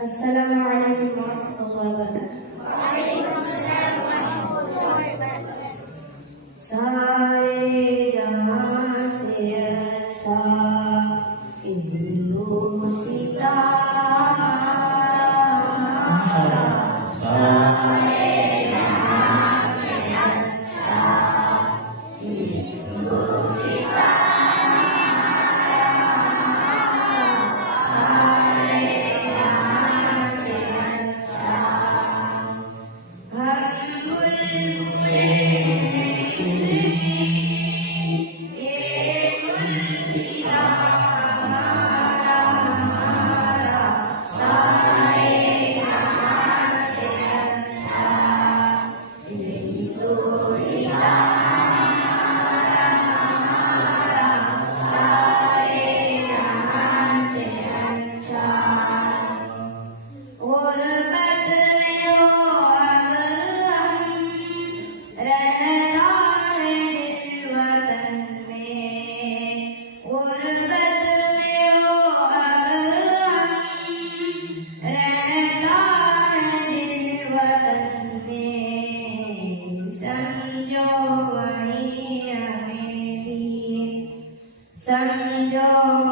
Assalamualaikum warahmatullahi wabarakatuh. सारे जहां से अच्छा हिंदू सितारा हमारा। सारे जहां से अच्छा हिंदू सितारा हमारा। सारे जहां से अच्छा हम बुलबुले Sanjo